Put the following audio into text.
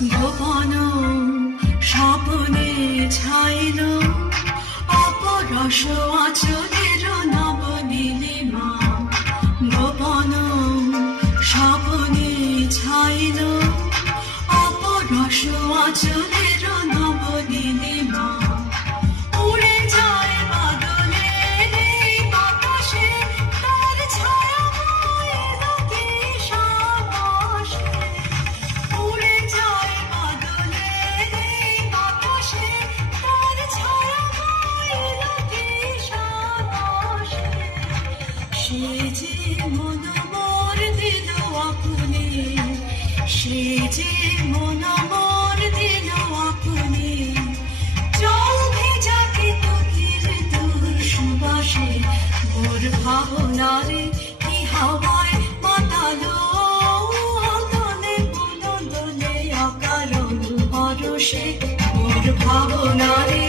গোপন স্বপ্নে ছাইল অপরস আচলের নব নীলিমা। গোপন স্বপ্নে ছাইল অপরস আচলের নব নীলিমা। উড়ে যায় বাদলের এই বাতাসে, তার ছায়া বইল কি সাবাসে। উড়ে যায় বাদলের এই বাতাসে, তার ছায়া বইল কি সাবাসে। সে যে মন মোর দিল আপনি, সে যে মন মোর দিল আপনি। জল ভেজা কেতকীর দূর সুবাসে, ভোর ভাবনারে কি হাওয়ায় মাতালো। দোলে বন দোলে অকারণ পরশে, ভোর ভাবনারে